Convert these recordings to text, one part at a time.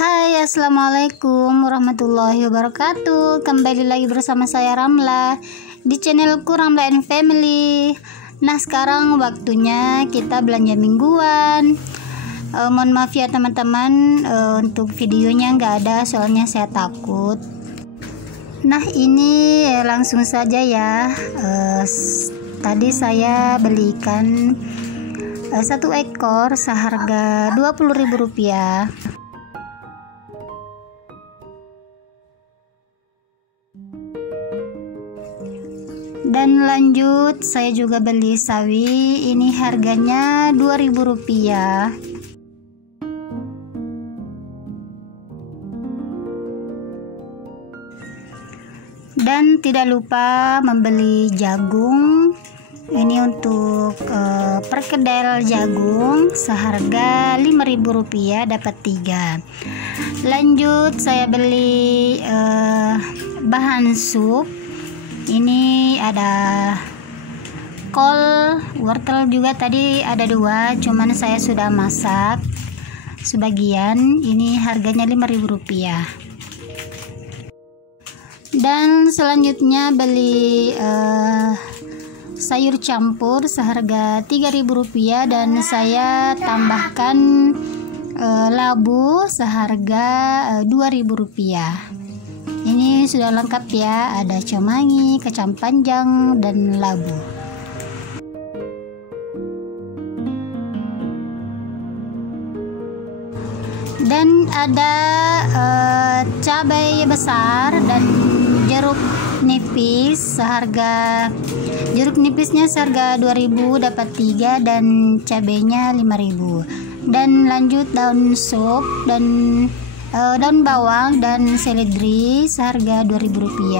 Hai, assalamualaikum warahmatullahi wabarakatuh. Kembali lagi bersama saya Ramla di channelku Ramla and Family. Nah, sekarang waktunya kita belanja mingguan. Mohon maaf ya teman-teman, untuk videonya nggak ada soalnya saya takut. Nah, ini langsung saja ya. Tadi saya belikan satu ekor seharga Rp20.000. Dan lanjut saya juga beli sawi, ini harganya Rp2.000. Dan tidak lupa membeli jagung, ini untuk perkedel jagung seharga Rp5.000 dapat 3. Lanjut saya beli bahan sup. Ini ada kol, wortel juga tadi ada 2, cuman saya sudah masak sebagian. Ini harganya Rp5.000. Dan selanjutnya beli sayur campur seharga Rp3.000 dan saya tambahkan labu seharga Rp2.000. Ini sudah lengkap ya, ada kemangi, kacang panjang, dan labu. Dan ada cabai besar dan jeruk nipis jeruk nipisnya seharga Rp2.000 dapat 3 dan cabainya Rp5.000. Dan lanjut daun sup dan daun bawang dan seledri seharga Rp2.000.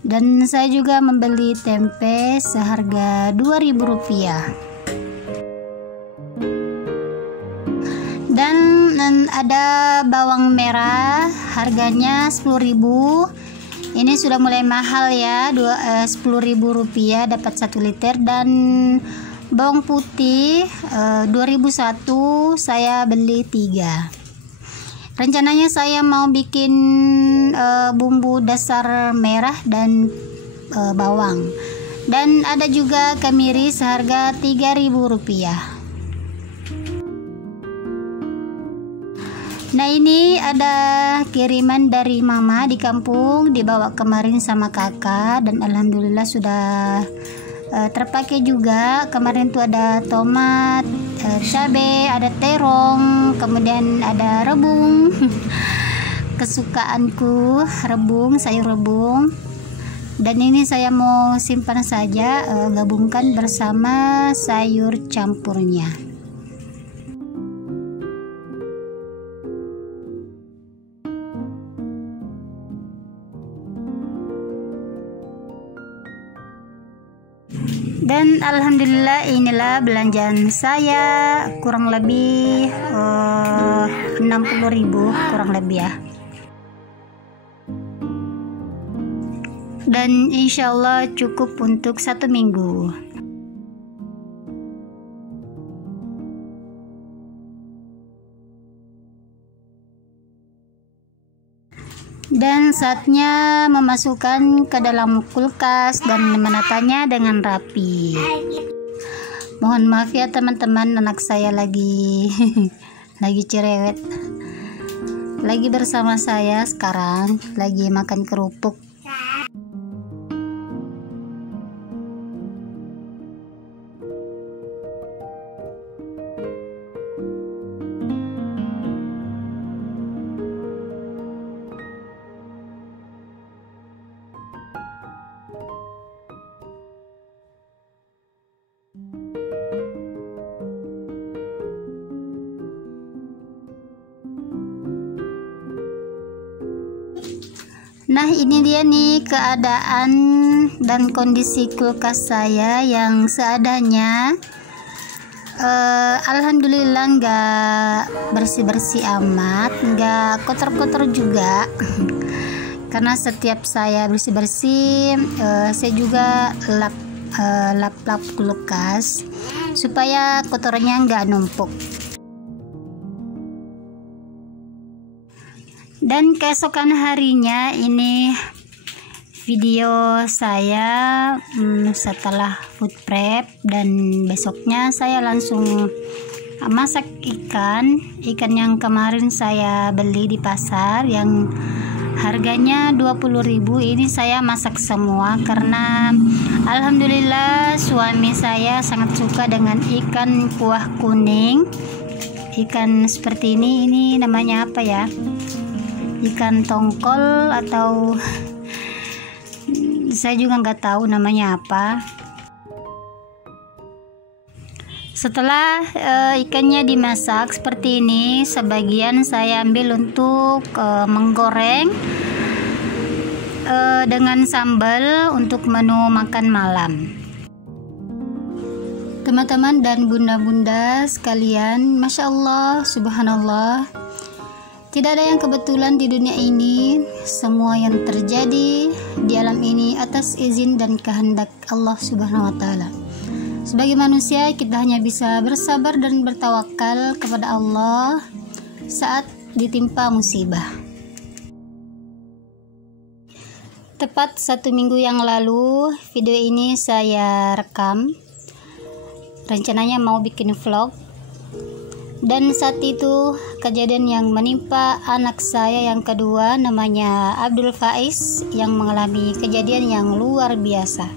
Dan saya juga membeli tempe seharga Rp2.000. Dan ada bawang merah harganya Rp10.000. Ini sudah mulai mahal ya, Rp10.000 dapat 1 liter. Dan bawang putih 2001 saya beli 3. Rencananya saya mau bikin bumbu dasar merah dan bawang. Dan ada juga kemiri seharga Rp3.000. Nah, ini ada kiriman dari mama di kampung, dibawa kemarin sama kakak dan alhamdulillah sudah terpakai juga. Kemarin tuh ada tomat, cabai, ada terong, kemudian ada rebung. Kesukaanku rebung, sayur rebung. Dan ini saya mau simpan saja, gabungkan bersama sayur campurnya. Dan alhamdulillah inilah belanjaan saya, kurang lebih 60.000 kurang lebih ya. Dan insya Allah cukup untuk 1 minggu. Dan saatnya memasukkan ke dalam kulkas dan menatanya dengan rapi. Mohon maaf ya teman-teman, anak saya lagi cerewet. Lagi bersama saya sekarang, lagi makan kerupuk. Nah, ini dia nih keadaan dan kondisi kulkas saya yang seadanya. Alhamdulillah nggak bersih-bersih amat, nggak kotor-kotor juga. Karena setiap saya bersih-bersih, saya juga lap kulkas supaya kotorannya nggak numpuk. Dan keesokan harinya ini video saya setelah food prep, dan besoknya saya langsung masak ikan yang kemarin saya beli di pasar yang harganya 20.000. Ini saya masak semua karena alhamdulillah suami saya sangat suka dengan ikan kuah kuning. Ikan seperti ini namanya apa ya, ikan tongkol atau saya juga nggak tahu namanya apa. Setelah ikannya dimasak seperti ini, sebagian saya ambil untuk menggoreng dengan sambal untuk menu makan malam. Teman-teman dan bunda-bunda sekalian, Masya Allah, Subhanallah, tidak ada yang kebetulan di dunia ini. Semua yang terjadi di alam ini atas izin dan kehendak Allah Subhanahu wa Ta'ala. Sebagai manusia, kita hanya bisa bersabar dan bertawakal kepada Allah saat ditimpa musibah. Tepat 1 minggu yang lalu, video ini saya rekam. Rencananya mau bikin vlog. Dan saat itu kejadian yang menimpa anak saya yang kedua, namanya Abdul Faiz, yang mengalami kejadian yang luar biasa.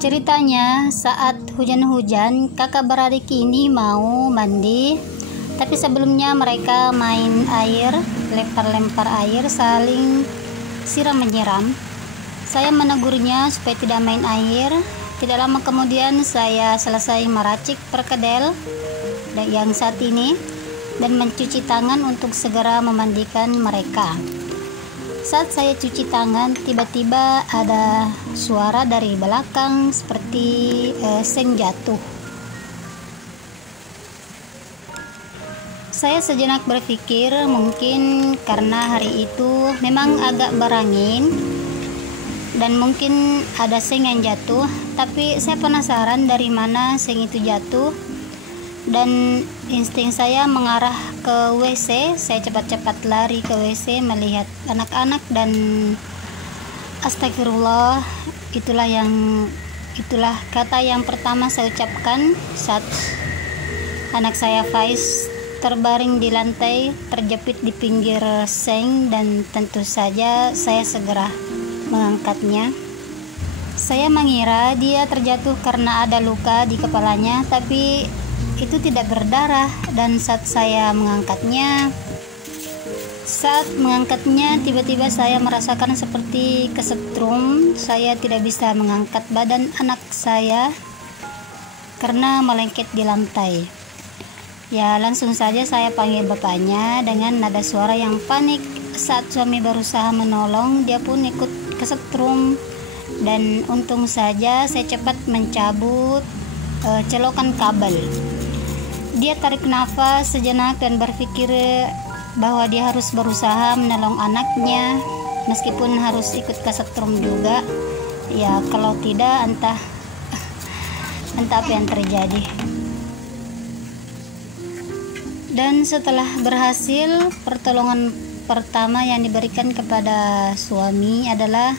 Ceritanya saat hujan-hujan, kakak beradik ini mau mandi, tapi sebelumnya mereka main air, lempar-lempar air, saling siram-menyiram. Saya menegurnya supaya tidak main air. Tidak lama kemudian saya selesai meracik perkedel yang saat ini dan mencuci tangan untuk segera memandikan mereka. Saat saya cuci tangan, tiba-tiba ada suara dari belakang seperti seng jatuh. Saya sejenak berpikir mungkin karena hari itu memang agak berangin dan mungkin ada seng yang jatuh, tapi saya penasaran dari mana seng itu jatuh, dan insting saya mengarah ke WC. Saya cepat-cepat lari ke WC melihat anak-anak, dan astagfirullah, itulah kata yang pertama saya ucapkan saat anak saya Faiz terbaring di lantai, terjepit di pinggir seng, dan tentu saja saya segera mengangkatnya. Saya mengira dia terjatuh karena ada luka di kepalanya, tapi itu tidak berdarah. Dan saat mengangkatnya tiba-tiba saya merasakan seperti kesetrum. Saya tidak bisa mengangkat badan anak saya karena melengket di lantai. Ya, langsung saja saya panggil bapaknya dengan nada suara yang panik. Saat suami berusaha menolong, dia pun ikut kesetrum, dan untung saja saya cepat mencabut celokan kabel. Dia tarik nafas sejenak dan berpikir bahwa dia harus berusaha menolong anaknya meskipun harus ikut kesetrum juga. Ya, kalau tidak entah apa yang terjadi. Dan setelah berhasil, pertolongan pertama yang diberikan kepada suami adalah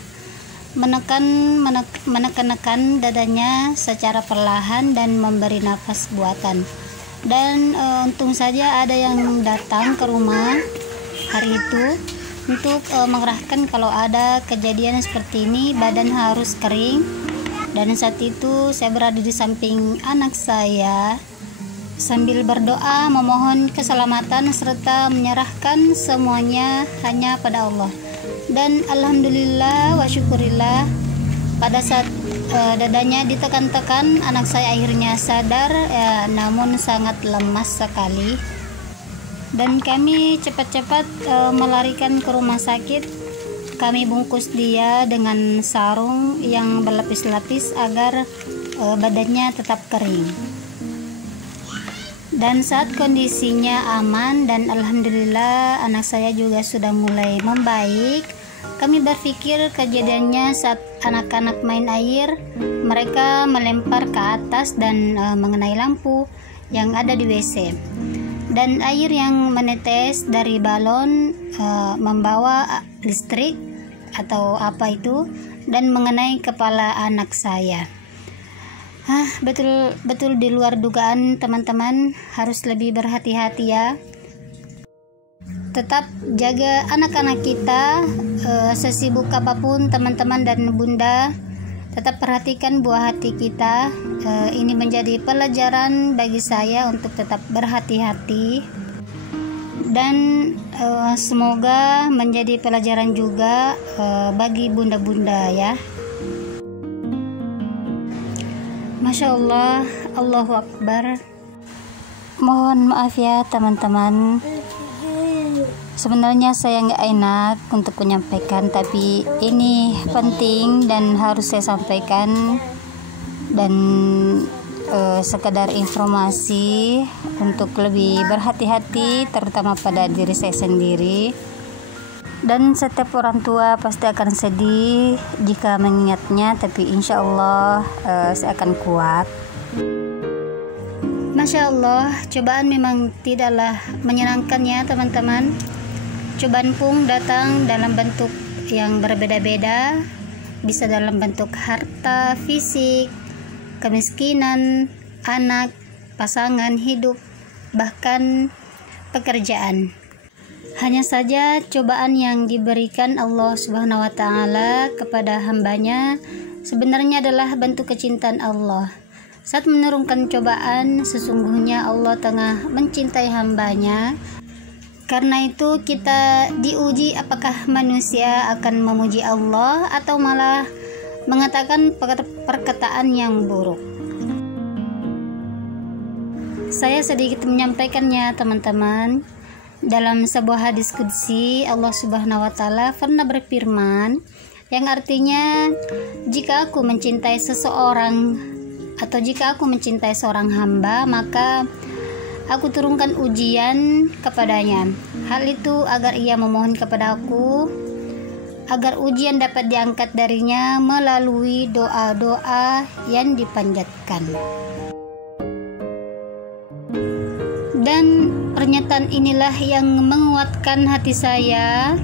menekan dadanya secara perlahan dan memberi nafas buatan. Dan untung saja ada yang datang ke rumah hari itu untuk mengerahkan kalau ada kejadian seperti ini, badan harus kering. Dan saat itu saya berada di samping anak saya sambil berdoa memohon keselamatan serta menyerahkan semuanya hanya pada Allah. Dan alhamdulillah wa syukurillah, pada saat dadanya ditekan-tekan, anak saya akhirnya sadar, namun sangat lemas sekali. Dan kami cepat-cepat melarikan ke rumah sakit. Kami bungkus dia dengan sarung yang berlapis-lapis agar badannya tetap kering. Dan saat kondisinya aman dan alhamdulillah anak saya juga sudah mulai membaik, kami berpikir kejadiannya saat anak-anak main air, mereka melempar ke atas dan mengenai lampu yang ada di WC. dan air yang menetes dari balon membawa listrik atau apa itu dan mengenai kepala anak saya. Betul di luar dugaan teman-teman, harus lebih berhati-hati ya. Tetap jaga anak-anak kita, sesibuk apapun teman-teman dan bunda, tetap perhatikan buah hati kita. Ini menjadi pelajaran bagi saya untuk tetap berhati-hati, dan semoga menjadi pelajaran juga bagi bunda-bunda ya. Masya Allah, Allahu Akbar. Mohon maaf ya teman-teman, sebenarnya saya nggak enak untuk menyampaikan, tapi ini penting dan harus saya sampaikan, dan sekedar informasi untuk lebih berhati-hati terutama pada diri saya sendiri. Dan setiap orang tua pasti akan sedih jika mengingatnya, tapi insya Allah saya akan kuat. Masya Allah, cobaan memang tidaklah menyenangkan ya teman-teman. Cobaan pun datang dalam bentuk yang berbeda-beda, bisa dalam bentuk harta, fisik, kemiskinan, anak, pasangan hidup, bahkan pekerjaan. Hanya saja cobaan yang diberikan Allah Subhanahu wa Ta'ala kepada hambanya sebenarnya adalah bentuk kecintaan Allah. Saat menurunkan cobaan, sesungguhnya Allah tengah mencintai hambanya. Karena itu kita diuji apakah manusia akan memuji Allah atau malah mengatakan perkataan yang buruk. Saya sedikit menyampaikannya teman-teman. Dalam sebuah hadis qudsi, Allah Subhanahu wa Ta'ala pernah berfirman yang artinya, jika aku mencintai seseorang atau jika aku mencintai seorang hamba, maka aku turunkan ujian kepadanya. Hal itu agar ia memohon kepada aku, agar ujian dapat diangkat darinya melalui doa-doa yang dipanjatkan. Dan pernyataan inilah yang menguatkan hati saya,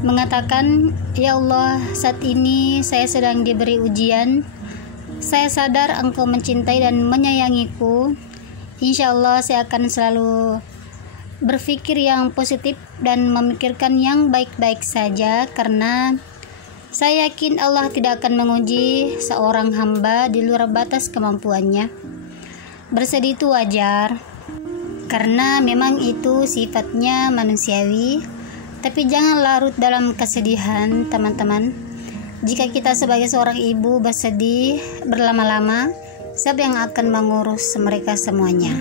mengatakan, ya Allah, saat ini saya sedang diberi ujian. Saya sadar Engkau mencintai dan menyayangiku. Insya Allah saya akan selalu berpikir yang positif dan memikirkan yang baik-baik saja, karena saya yakin Allah tidak akan menguji seorang hamba di luar batas kemampuannya. Bersedih itu wajar, karena memang itu sifatnya manusiawi, tapi jangan larut dalam kesedihan teman-teman. Jika kita sebagai seorang ibu bersedih berlama-lama, siapa yang akan mengurus mereka semuanya?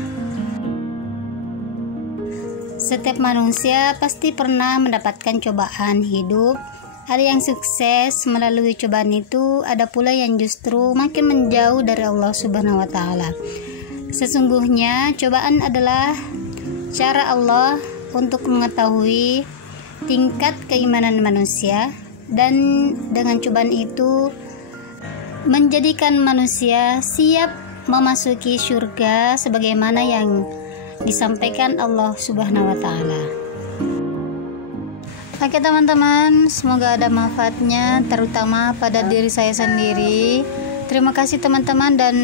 Setiap manusia pasti pernah mendapatkan cobaan hidup. Ada yang sukses melalui cobaan itu, ada pula yang justru makin menjauh dari Allah Subhanahu wa Ta'ala. Sesungguhnya cobaan adalah cara Allah untuk mengetahui tingkat keimanan manusia, dan dengan cobaan itu menjadikan manusia siap memasuki surga sebagaimana yang disampaikan Allah Subhanahu wa Ta'ala. Oke teman-teman, semoga ada manfaatnya terutama pada diri saya sendiri. Terima kasih teman-teman dan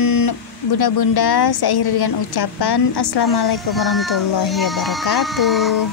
bunda-bunda. Saya akhiri dengan ucapan Assalamualaikum warahmatullahi wabarakatuh.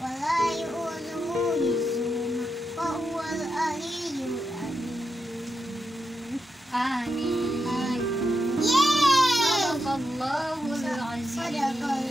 ولا يؤوده حفظهما وهو العلي العظيم. آمين. Yeay. Sadaqallahul azim.